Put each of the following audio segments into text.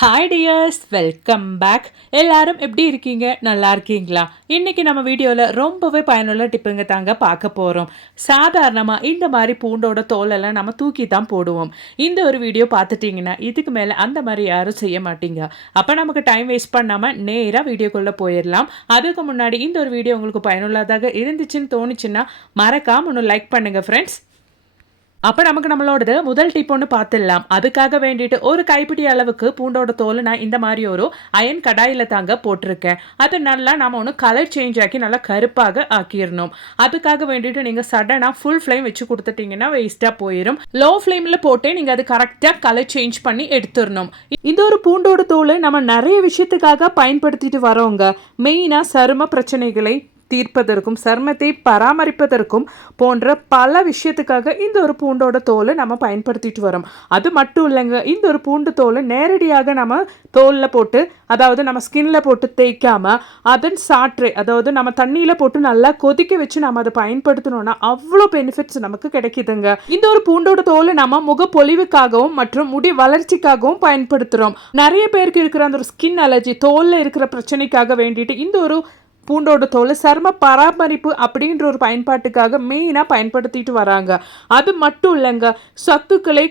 Hi tears, welcome back. எல்லாரும் எப்படி இருக்கீங்க? நல்லா இருக்கீங்களா? இன்றைக்கி நம்ம வீடியோவில் ரொம்பவே பயனுள்ள டிப்புங்க தாங்க பார்க்க போகிறோம். சாதாரணமாக இந்த மாதிரி பூண்டோட தோலெல்லாம் நம்ம தூக்கி தான் போடுவோம். இந்த ஒரு வீடியோ பார்த்துட்டிங்கன்னா இதுக்கு மேலே அந்த மாதிரி யாரும் செய்ய மாட்டீங்க. அப்போ நமக்கு டைம் வேஸ்ட் பண்ணாமல் நேராக வீடியோக்குள்ளே போயிடலாம். அதுக்கு முன்னாடி இந்த ஒரு வீடியோ உங்களுக்கு பயனுள்ளதாக இருந்துச்சுன்னு தோணுச்சுன்னா மறக்காம ஒன்று லைக் பண்ணுங்கள் ஃப்ரெண்ட்ஸ். அப்போ நமக்கு நம்மளோடது முதல் டிப் ஒன்று பார்த்துடலாம். அதுக்காக வேண்டிட்டு ஒரு கைப்பிடி அளவுக்கு பூண்டோட தோல் நான் இந்த மாதிரி ஒரு அயன் கடாயில் தாங்க போட்டிருக்கேன். அது நல்லா நம்ம ஒன்று கலர் சேஞ்ச் ஆக்கி நல்லா கருப்பாக ஆக்கிடணும். அதுக்காக வேண்டிட்டு நீங்கள் சடனாக ஃபுல் ஃப்ளேம் வச்சு கொடுத்துட்டிங்கன்னா வேஸ்ட்டாக போயிடும். லோ ஃப்ளேமில் போட்டு நீங்கள் அது கரெக்டாக கலர் சேஞ்ச் பண்ணி எடுத்துடணும். இந்த ஒரு பூண்டோட தோல் நம்ம நிறைய விஷயத்துக்காக பயன்படுத்திட்டு வரோங்க. மெயினாக சரும பிரச்சனைகளை தீர்ப்பதற்கும் சருமத்தை பராமரிப்பதற்கும் போன்ற பல விஷயத்துக்காக இந்த ஒரு பூண்டோட தோலை நம்ம பயன்படுத்திட்டு வரோம். அது மட்டும் இல்லைங்க, இந்த ஒரு பூண்டு தோலை நேரடியாக நம்ம தோலில் போட்டு, அதாவது நம்ம ஸ்கின்ல போட்டு தேய்க்காம அதன் சாற்றை, அதாவது நம்ம தண்ணியில் போட்டு நல்லா கொதிக்க வச்சு நம்ம அதை பயன்படுத்தணும்னா அவ்வளோ பெனிஃபிட்ஸ் நமக்கு கிடைக்குதுங்க. இந்த ஒரு பூண்டோட தோலை நம்ம முகப்பொலிவுக்காகவும் மற்றும் முடி வளர்ச்சிக்காகவும் பயன்படுத்துகிறோம். நிறைய பேருக்கு இருக்கிற அந்த ஒரு ஸ்கின் அலர்ஜி, தோலில் இருக்கிற பிரச்சனைக்காக வேண்டிட்டு இந்த ஒரு பூண்டோட தோல் சரும பராமரிப்பு அப்படின்ற ஒரு பயன்பாட்டுக்காக மெயினாக பயன்படுத்திட்டு வராங்க. அது மட்டும் இல்லைங்க, சத்துக்களை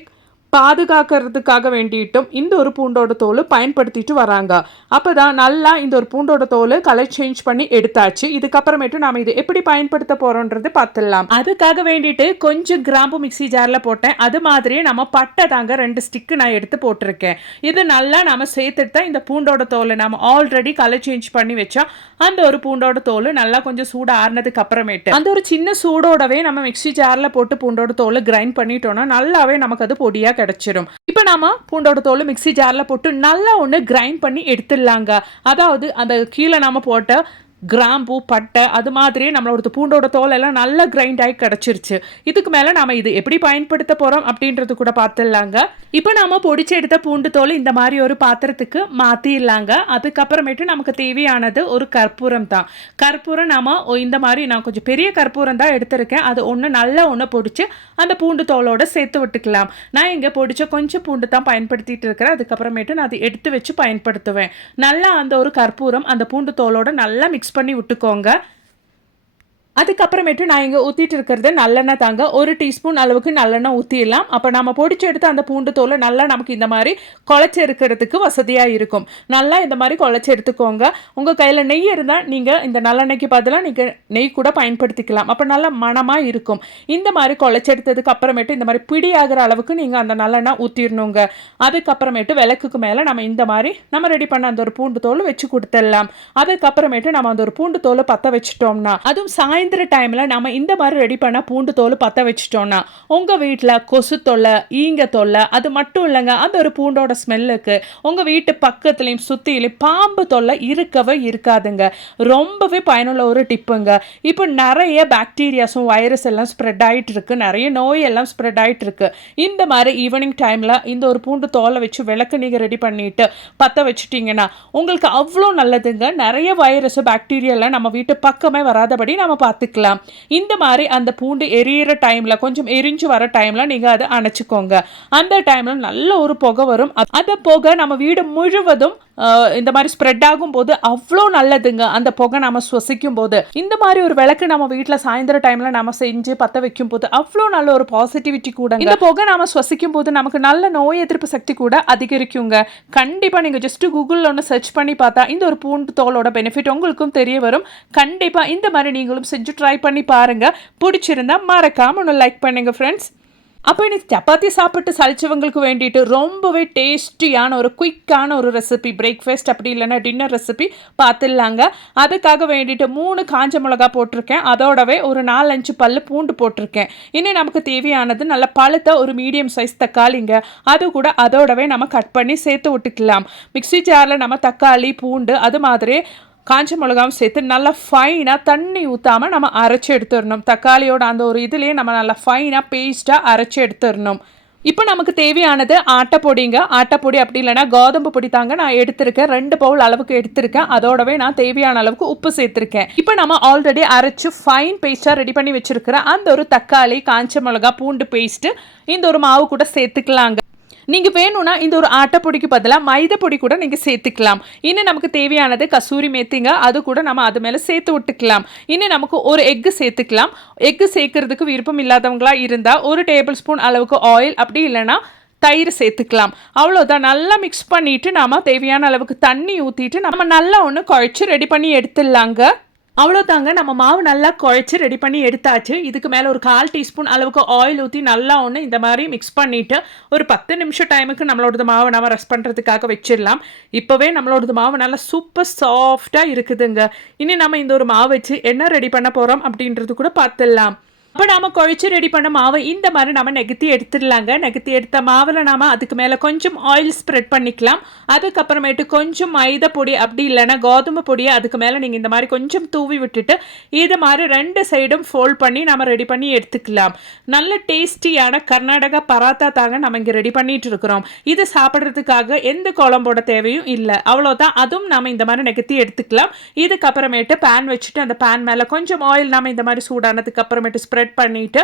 பாதுகாக்கிறதுக்காக வேண்டிட்டும் இந்த ஒரு பூண்டோட தோல் பயன்படுத்திட்டு வராங்க. அப்போ தான் நல்லா இந்த ஒரு பூண்டோட தோல் கலர் சேஞ்ச் பண்ணி எடுத்தாச்சு. இதுக்கப்புறமேட்டு நாம் இது எப்படி பயன்படுத்த போகிறோன்றது பார்த்துடலாம். அதுக்காக வேண்டிட்டு கொஞ்சம் கிராம்பு மிக்சி ஜாரில் போட்டேன். அது மாதிரியே நம்ம பட்டை தாங்க 2 ஸ்டிக்கு நான் எடுத்து போட்டிருக்கேன். இது நல்லா நம்ம சேர்த்துட்டு தான் இந்த பூண்டோட தோலை நம்ம ஆல்ரெடி கலர் சேஞ்ச் பண்ணி வச்சா அந்த ஒரு பூண்டோட தோல் நல்லா கொஞ்சம் சூடு ஆறுனதுக்கு அப்புறமேட்டு அந்த ஒரு சின்ன சூடோடவே நம்ம மிக்சி ஜாரில் போட்டு பூண்டோட தோல் கிரைண்ட் பண்ணிட்டோம்னா நல்லாவே நமக்கு அது பொடியாக கிடைச்சிடும். இப்போ நாம பூண்டோட தோல் மிக்சி ஜாரில் போட்டு நல்லா ஒன்று கிரைண்ட் பண்ணி எடுத்துடலாங்க. அதாவது அந்த கீழே நாம போட்ட கிராம்பு பட்டை அது மாதிரி நம்மளோட பூண்டோட தோல் எல்லாம் நல்லா கிரைண்ட் ஆகி கிடச்சிருச்சு. இதுக்கு மேலே நாம் இது எப்படி பயன்படுத்த போகிறோம் அப்படின்றது கூட பார்த்துடலாங்க. இப்போ நாம் பொடிச்சு எடுத்த பூண்டு தோல் இந்த மாதிரி ஒரு பாத்திரத்துக்கு மாற்றிடலாங்க. அதுக்கப்புறமேட்டு நமக்கு தேவையானது ஒரு கற்பூரம் தான். கற்பூரம் நாம் இந்த மாதிரி நான் கொஞ்சம் பெரிய கற்பூரம் தான் எடுத்திருக்கேன். அது ஒன்று நல்லா ஒன்று பொடிச்சு அந்த பூண்டு தோலோடு சேர்த்து விட்டுக்கலாம். நான் இங்கே பொடிச்ச கொஞ்சம் பூண்டு தான் பயன்படுத்திட்டு இருக்கிறேன். அதுக்கப்புறமேட்டு நான் அதை எடுத்து வச்சு பயன்படுத்துவேன். நல்லா அந்த ஒரு கற்பூரம் அந்த பூண்டு தோலோட நல்லா மிக்ஸ் பண்ணி விட்டுக்கோங்க. அதுக்கப்புறமேட்டு நான் இங்கே ஊற்றிட்டு இருக்கிறது நல்லெண்ணெய் தாங்க. 1 டீஸ்பூன் அளவுக்கு நல்லெண்ணெய் ஊற்றிடலாம். அப்போ நம்ம பொடிச்சு எடுத்து அந்த பூண்டு தோலை நல்லா நமக்கு இந்த மாதிரி குழச்சி எடுக்கிறதுக்கு வசதியாக இருக்கும். நல்லா இந்த மாதிரி குழச்சி எடுத்துக்கோங்க. உங்கள் கையில் நெய் இருந்தால் நீங்கள் இந்த நல்லெண்ணெய்க்கு பதிலாக நீங்கள் நெய் கூட பயன்படுத்திக்கலாம். அப்போ நல்லா மணமாக இருக்கும். இந்த மாதிரி குழச்சி எடுத்ததுக்கு அப்புறமேட்டு இந்த மாதிரி பிடி ஆகிற அளவுக்கு நீங்கள் அந்த நல்லெண்ணெய் ஊற்றிடணுங்க. அதுக்கப்புறமேட்டு விளக்குக்கு மேலே நம்ம இந்த மாதிரி நம்ம ரெடி பண்ண அந்த ஒரு பூண்டு தோல் வச்சு கொடுத்துடலாம். அதுக்கப்புறமேட்டு நம்ம அந்த ஒரு பூண்டு தோலை பற்ற வச்சுட்டோம்னா, அதுவும் சாயந்தர டைம்ல நம்ம இந்த மாதிரி ரெடி பண்ண பூண்டு தோல் பற்ற வச்சுட்டோம்னா உங்க வீட்டில் கொசு தொல்லை, ஈங்க தொல்லை அது மட்டும் இல்லைங்க, அந்த ஒரு பூண்டோட ஸ்மெல்லுக்கு உங்க வீட்டு பக்கத்துலையும் சுத்தியிலையும் பாம்பு தொல்லை இருக்கவே இருக்காதுங்க. ரொம்பவே பயனுள்ள ஒரு டிப்புங்க. இப்போ நிறைய பாக்டீரியாஸும் வைரஸ் எல்லாம் ஸ்ப்ரெட் ஆகிட்டு இருக்கு, நிறைய நோய் எல்லாம் ஸ்ப்ரெட் ஆகிட்டு இருக்கு. இந்த மாதிரி ஈவினிங் டைம்ல இந்த ஒரு பூண்டு தோலை வச்சு விளக்கு நீங்க ரெடி பண்ணிட்டு பற்ற வச்சுட்டீங்கன்னா உங்களுக்கு அவ்வளோ நல்லதுங்க. நிறைய வைரஸ் பாக்டீரியா எல்லாம் நம்ம வீட்டு பக்கமே வராதபடி நம்ம பார்த்துக்கலாம். இந்த மாதிரி அந்த பூண்டு எரியிற டைம்ல கொஞ்சம் எரிஞ்சு வர டைம்ல நீங்க அதை அணைச்சிக்கோங்க. அந்த டைம்ல நல்ல ஒரு புகை வரும். அந்த புகை நம்ம வீடு முழுவதும் இந்த மாதிரி ஸ்ப்ரெட் ஆகும் போது அவ்வளோ நல்லதுங்க. அந்த புகை நம்ம சுவாசிக்கும் போது இந்த மாதிரி ஒரு விளக்கு நம்ம வீட்டில் சாயந்தர டைம்ல நம்ம செஞ்சு பற்ற வைக்கும் போது அவ்வளோ நல்ல ஒரு பாசிட்டிவிட்டி கூட. இந்த புகை நம்ம சுவாசிக்கும் போது நமக்கு நல்ல நோய் எதிர்ப்பு சக்தி கூட அதிகரிக்குங்க. கண்டிப்பாக நீங்கள் ஜஸ்ட் கூகுளில் ஒன்று சர்ச் பண்ணி பார்த்தா இந்த ஒரு பூண்டு தோலோட பெனிஃபிட் உங்களுக்கும் தெரிய வரும். கண்டிப்பாக இந்த மாதிரி நீங்களும் செஞ்சு ட்ரை பண்ணி பாருங்க. பிடிச்சிருந்தா மறக்காம ஒன்று லைக் பண்ணுங்க ஃப்ரெண்ட்ஸ். அப்போ இன்னைக்கு சப்பாத்தி சாப்பிட்டு சளிச்சவங்களுக்கு வேண்டிட்டு ரொம்பவே டேஸ்டியான ஒரு குயிக்கான ஒரு ரெசிபி, பிரேக்ஃபாஸ்ட் அப்படி இல்லைன்னா டின்னர் ரெசிபி பார்த்துடலாங்க. அதுக்காக வேண்டிட்டு 3 காஞ்ச மிளகா போட்டிருக்கேன். அதோடவே ஒரு 4-5 பல்லு பூண்டு போட்டிருக்கேன். இன்னும் நமக்கு தேவையானது நல்ல பழுத்த ஒரு மீடியம் சைஸ் தக்காளிங்க. அது கூட அதோடவே நம்ம கட் பண்ணி சேர்த்து விட்டுக்கலாம். மிக்சி ஜாரில் நம்ம தக்காளி பூண்டு அது மாதிரி காஞ்ச மிளகாவும் சேர்த்து நல்லா ஃபைனாக தண்ணி ஊற்றாமல் நம்ம அரைச்சி எடுத்துடணும். தக்காளியோட அந்த ஒரு இதுலேயே நம்ம நல்லா ஃபைனாக பேஸ்ட்டாக அரைச்சி எடுத்துடணும். இப்போ நமக்கு தேவையானது ஆட்டைப்பொடிங்க. ஆட்டைப்பொடி அப்படி இல்லைன்னா கோதம்பு பொடி தாங்க நான் எடுத்திருக்கேன். 2 பவுல் அளவுக்கு எடுத்திருக்கேன். அதோடவே நான் தேவையான அளவுக்கு உப்பு சேர்த்துருக்கேன். இப்போ நம்ம ஆல்ரெடி அரைச்சி ஃபைன் பேஸ்ட்டாக ரெடி பண்ணி வச்சுருக்கிற அந்த ஒரு தக்காளி காஞ்ச மிளகா பூண்டு பேஸ்ட்டு இந்த ஒரு மாவு கூட சேர்த்துக்கலாங்க. நீங்கள் வேணும்னா இந்த ஒரு ஆட்டைப்பொடிக்கு பதிலாக மைதா பொடி கூட நீங்கள் சேர்த்துக்கலாம். இன்னும் நமக்கு தேவையானது கசூரி மேத்திங்க, அது கூட நம்ம அது மேலே சேர்த்து விட்டுக்கலாம். இன்னும் நமக்கு ஒரு எக்கு சேர்த்துக்கலாம். எக்கு சேர்க்கறதுக்கு விருப்பம் இல்லாதவங்களா இருந்தால் 1 டேபிள் ஸ்பூன் அளவுக்கு ஆயில், அப்படி இல்லைன்னா தயிர் சேர்த்துக்கலாம். அவ்வளோதான். நல்லா மிக்ஸ் பண்ணிவிட்டு நாம் தேவையான அளவுக்கு தண்ணி ஊற்றிட்டு நம்ம நல்லா ஒன்று குழச்சி ரெடி பண்ணி எடுத்துடலாங்க. அவ்வளோதாங்க, நம்ம மாவு நல்லா குழச்சி ரெடி பண்ணி எடுத்தாச்சு. இதுக்கு மேலே ஒரு 1/4 டீஸ்பூன் அளவுக்கு ஆயில் ஊற்றி நல்லா ஒன்று இந்த மாதிரி மிக்ஸ் பண்ணிவிட்டு ஒரு 10 நிமிஷம் டைமுக்கு நம்மளோடது மாவு நம்ம ரெஸ்ட் பண்ணுறதுக்காக வச்சிடலாம். இப்போவே நம்மளோடது மாவு நல்லா சூப்பர் சாஃப்டாக இருக்குதுங்க. இனி நம்ம இந்த ஒரு மாவு வச்சு என்ன ரெடி பண்ண போகிறோம் அப்படின்றது கூட பார்த்துடலாம். அப்போ நாம் குழச்சி ரெடி பண்ண மாவை இந்த மாதிரி நம்ம நெகத்தி எடுத்துடலாங்க. நெகத்தி எடுத்த மாவில் நாம் அதுக்கு மேலே கொஞ்சம் ஆயில் ஸ்ப்ரெட் பண்ணிக்கலாம். அதுக்கப்புறமேட்டு கொஞ்சம் மைதா பொடி, அப்படி இல்லைன்னா கோதுமை பொடியை அதுக்கு மேலே நீங்கள் இந்த மாதிரி கொஞ்சம் தூவி விட்டுட்டு இது மாதிரி 2 சைடும் ஃபோல்ட் பண்ணி நம்ம ரெடி பண்ணி எடுத்துக்கலாம். நல்ல டேஸ்டியான கர்நாடகா பராத்தா தாங்க நம்ம இங்கே ரெடி பண்ணிட்டு இருக்கிறோம். இது சாப்பிட்றதுக்காக எந்த குழம்போட தேவையும் இல்லை. அவ்வளோதான். அதுவும் நம்ம இந்த மாதிரி நெகத்தி எடுத்துக்கலாம். இதுக்கப்புறமேட்டு பேன் வச்சுட்டு அந்த பேன் மேலே கொஞ்சம் ஆயில் நம்ம இந்த மாதிரி சூடானதுக்கு அப்புறமேட்டு ஸ்ப்ரெட் பண்ணிட்டு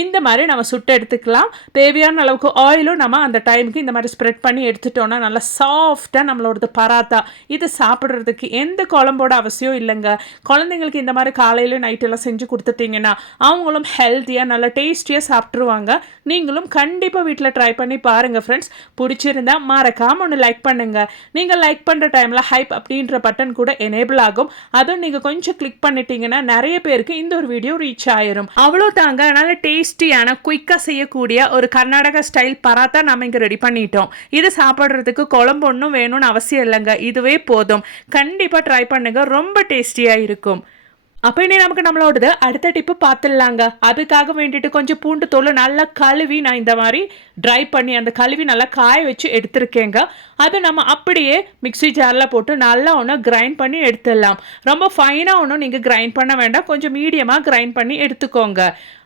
இந்த மாதிரி நம்ம சுட்டு எடுத்துக்கலாம். தேவையான அளவுக்கு ஆயிலும் நம்ம அந்த டைமுக்கு இந்த மாதிரி ஸ்ப்ரெட் பண்ணி எடுத்துட்டோம்னா நல்லா சாஃப்டாக நம்மளோடது பராத்தா. இது சாப்பிட்றதுக்கு எந்த குழம்போட அவசியம் இல்லைங்க. குழந்தைங்களுக்கு இந்த மாதிரி காலையில் நைட்டெல்லாம் செஞ்சு கொடுத்துட்டிங்கன்னா அவங்களும் ஹெல்த்தியாக நல்லா டேஸ்டியாக சாப்பிட்ருவாங்க. நீங்களும் கண்டிப்பாக வீட்டில் ட்ரை பண்ணி பாருங்கள் ஃப்ரெண்ட்ஸ். பிடிச்சிருந்தா மறக்காமல் ஒன்று லைக் பண்ணுங்கள். நீங்கள் லைக் பண்ணுற டைமில் ஹைப் அப்படின்ற பட்டன் கூட எனேபிள் ஆகும். அதுவும் நீங்கள் கொஞ்சம் கிளிக் பண்ணிட்டீங்கன்னா நிறைய பேருக்கு இந்த ஒரு வீடியோ ரீச் ஆயிரும். அவ்வளோதாங்க. நல்ல டேஸ்டியான குயிக்காக செய்யக்கூடிய ஒரு கர்நாடகா ஸ்டைல் பராத்தா நம்ம இங்கே ரெடி பண்ணிட்டோம். இது சாப்பிட்றதுக்கு குழம்பு ஒன்றும் வேணும்னு அவசியம் இல்லைங்க. இதுவே போதும். கண்டிப்பாக ட்ரை பண்ணுங்க. ரொம்ப டேஸ்டியாக இருக்கும். அப்போ இனி நமக்கு நம்மளோடது அடுத்த டிப்பு பார்த்துடலாங்க. அதுக்காக வேண்டிட்டு கொஞ்சம் பூண்டு தோல் நல்லா கழுவி நான் இந்த மாதிரி ட்ரை பண்ணி அந்த கழுவி நல்லா காய வச்சு எடுத்துருக்கேங்க. அது நம்ம அப்படியே மிக்ஸி ஜாரில் போட்டு நல்லா ஒன்று கிரைண்ட் பண்ணி எடுத்துடலாம். ரொம்ப ஃபைனாக ஒன்றும் நீங்கள் கிரைண்ட் பண்ண வேண்டாம். கொஞ்சம் மீடியமாக கிரைண்ட் பண்ணி எடுத்துக்கோங்க.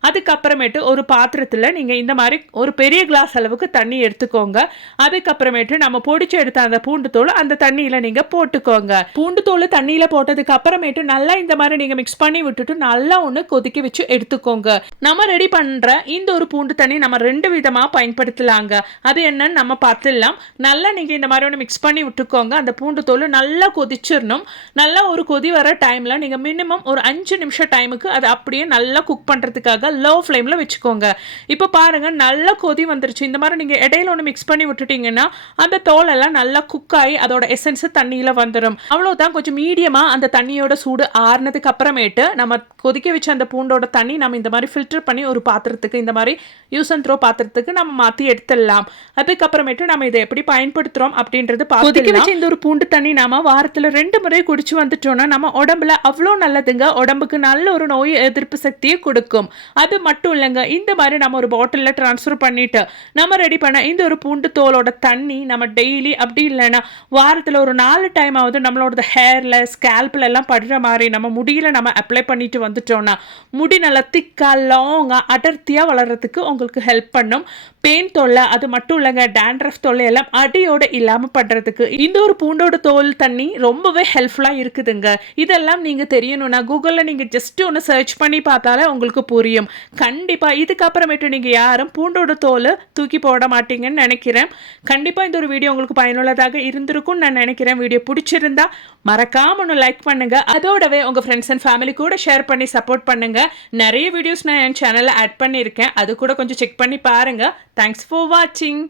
அதுக்கப்புறமேட்டு ஒரு பாத்திரத்தில் நீங்கள் இந்த மாதிரி ஒரு பெரிய கிளாஸ் அளவுக்கு தண்ணி எடுத்துக்கோங்க. அதுக்கப்புறமேட்டு நம்ம பொடிச்சு எடுத்த அந்த பூண்டு தோல் அந்த தண்ணியில் நீங்கள் போட்டுக்கோங்க. பூண்டு தோல் தண்ணியில் போட்டதுக்கு அப்புறமேட்டு நல்லா இந்த மாதிரி நீங்கள் மிக்ஸ் பண்ணி விட்டுட்டு நல்லா ஒன்று கொதிக்க வச்சு எடுத்துக்கோங்க. நம்ம ரெடி பண்ணுற இந்த ஒரு பூண்டு தண்ணி நம்ம 2 விதமாக பயன்படுத்தலாங்க. அது என்னன்னு நம்ம பார்த்துடலாம். நல்லா நீங்கள் இந்த மாதிரி ஒன்று மிக்ஸ் பண்ணி விட்டுக்கோங்க. அந்த பூண்டு தோல் நல்லா கொதிச்சிடணும். நல்லா ஒரு கொதி வர டைமில் நீங்கள் மினிமம் ஒரு 5 நிமிஷம் டைமுக்கு அதை அப்படியே நல்லா குக் பண்ணுறதுக்காக லோ ஃப்ளேமில் வச்சுக்கோங்க. இப்போ பாருங்கள் நல்லா கொதி வந்துருச்சு. இந்த மாதிரி நீங்கள் இடையில ஒன்று மிக்ஸ் பண்ணி விட்டுட்டிங்கன்னா அந்த தோலெல்லாம் நல்லா குக் ஆகி அதோட எசன்ஸு தண்ணியில் வந்துடும். அவ்வளோதான். கொஞ்சம் மீடியமாக அந்த தண்ணியோட சூடு ஆறுனதுக்கு அப்புறமேட்டு நம்ம கொதிக்க வச்ச அந்த பூண்டோட தண்ணி நம்ம இந்த மாதிரி ஃபில்டர் பண்ணி ஒரு பாத்திரத்துக்கு இந்த மாதிரி யூஸ் அண்ட் த்ரோ பாத்திரத்துக்கு நம்ம மாற்றி எடுத்துடலாம். அதுக்கப்புறமேட்டு நம்ம இதை எப்படி பயன்படுத்துகிறோம் அப்படின்றது கொதிக்க வச்சு இந்த ஒரு பூண்டு தண்ணி நாம வாரத்தில் 2 முறை குடிச்சு வந்துட்டோம்னா நம்ம உடம்புல அவ்வளோ நல்லதுங்க. உடம்புக்கு நல்ல ஒரு நோய் எதிர்ப்பு சக்தியை கொடுக்கும். அது மட்டும் இல்லைங்க, இந்த மாதிரி நம்ம ஒரு பாட்டிலில் ட்ரான்ஸ்ஃபர் பண்ணிட்டு நம்ம ரெடி பண்ண இந்த ஒரு பூண்டு தோலோட தண்ணி நம்ம டெய்லி அப்படி இல்லைன்னா வாரத்தில் ஒரு 4 டைம் ஆகுது நம்மளோட ஹேரில் ஸ்கேல்பில் எல்லாம் படுற மாதிரி நம்ம முடியல நம்ம அப்ளை பண்ணிட்டு வந்துட்டோம்னா முடி நல்லா திக்காக லாங்காக அடர்த்தியாக வளர்கிறதுக்கு உங்களுக்கு ஹெல்ப் பண்ணும். பெயின் தொல்லை அது மட்டும் இல்லைங்க, டேண்ட்ரஃப் தொல்லை எல்லாம் அடியோடு இல்லாமல் பண்ணுறதுக்கு இந்த ஒரு பூண்டோட தோல் தண்ணி ரொம்பவே ஹெல்ப்ஃபுல்லாக இருக்குதுங்க. இதெல்லாம் நீங்கள் தெரியணும்னா கூகுளில் நீங்கள் ஜஸ்ட் ஒன்று சர்ச் பண்ணி பார்த்தாலே உங்களுக்கு புரியும். கண்டிப்பாக இதுக்கப்புறமேட்டு நீங்கள் யாரும் பூண்டோட தோல் தூக்கி போட மாட்டீங்கன்னு நினைக்கிறேன். கண்டிப்பாக இந்த ஒரு வீடியோ உங்களுக்கு பயனுள்ளதாக இருந்திருக்கும்னு நான் நினைக்கிறேன். வீடியோ பிடிச்சிருந்தா மறக்காம ஒன்று லைக் பண்ணுங்க. அதோடவே உங்கள் ஃப்ரெண்ட்ஸ் அண்ட் ஃபேமிலி கூட ஷேர் பண்ணி சப்போர்ட் பண்ணுங்க. நிறைய வீடியோஸ் நான் என் சேனலில் ஆட் பண்ணியிருக்கேன். அது கூட கொஞ்சம் செக் பண்ணி பாருங்க. தேங்க்ஸ் ஃபார் வாட்சிங்.